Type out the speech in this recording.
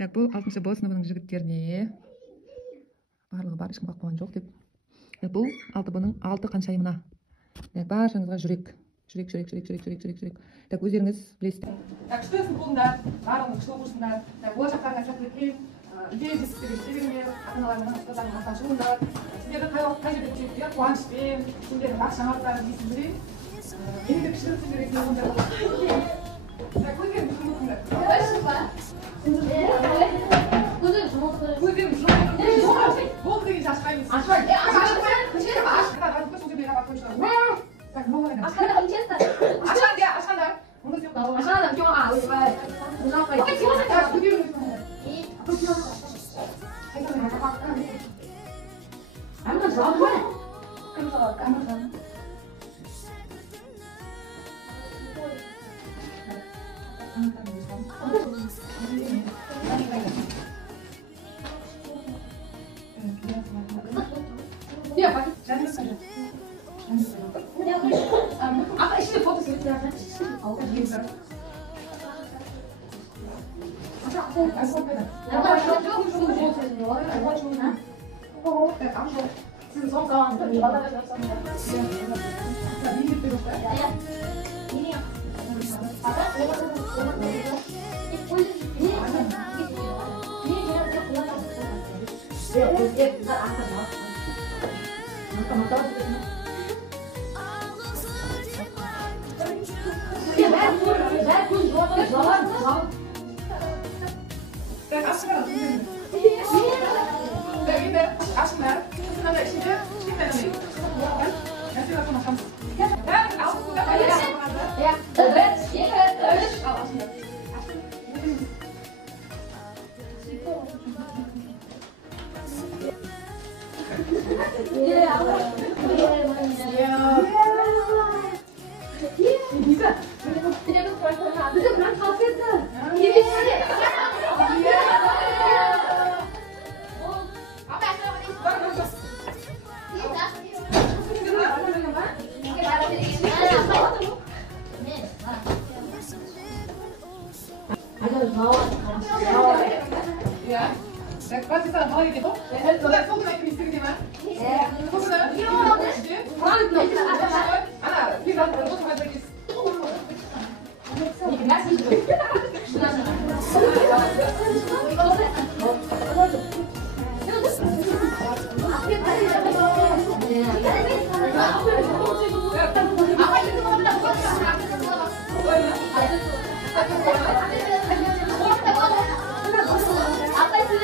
Так, бұл 6-шы Б сыныбының жігіттеріне барлығы бар, ешкім қалып қалған жоқ деп. Бұл 6Б-ның 6 қаншайымына. Баршаңызға жүрек. Так, өздеріңіз білесіздер. Так, күшті сынып барлығыңыз күшті оқушысыңдар. Так, болашақтарыңа сәттілік тілеймін. Идея жетістіктерге жете беріңдер, ата-аналарыңыздың, ұстаздарыңыздың астан шығыңдар. Сіздерді қай жерде жүректе қуанышпен, сіздердің ақ жаңалықтарын естіп жүрейін. Мені де кішілік сіздерге болыңдар. Так, көздеріңді жұмылыңдар. көздеріңді жұмылыңдар. Болды деген ашпаймыз. Так, много надо. Ашқанда честно. Ашқандар. Ашқанда жоқ, ойбай. Ужасно. Так, көтеріңіз. Аман жауап бар. Кім жауап? Аман. Iya, Pak. Jangan saja. Apa isi foto sebenarnya? Ja, wat is dat? Hou je dit op? Dat is volgende week niet sturen, maar. Volgende. Anna, wie gaat er nog met is? Apa itu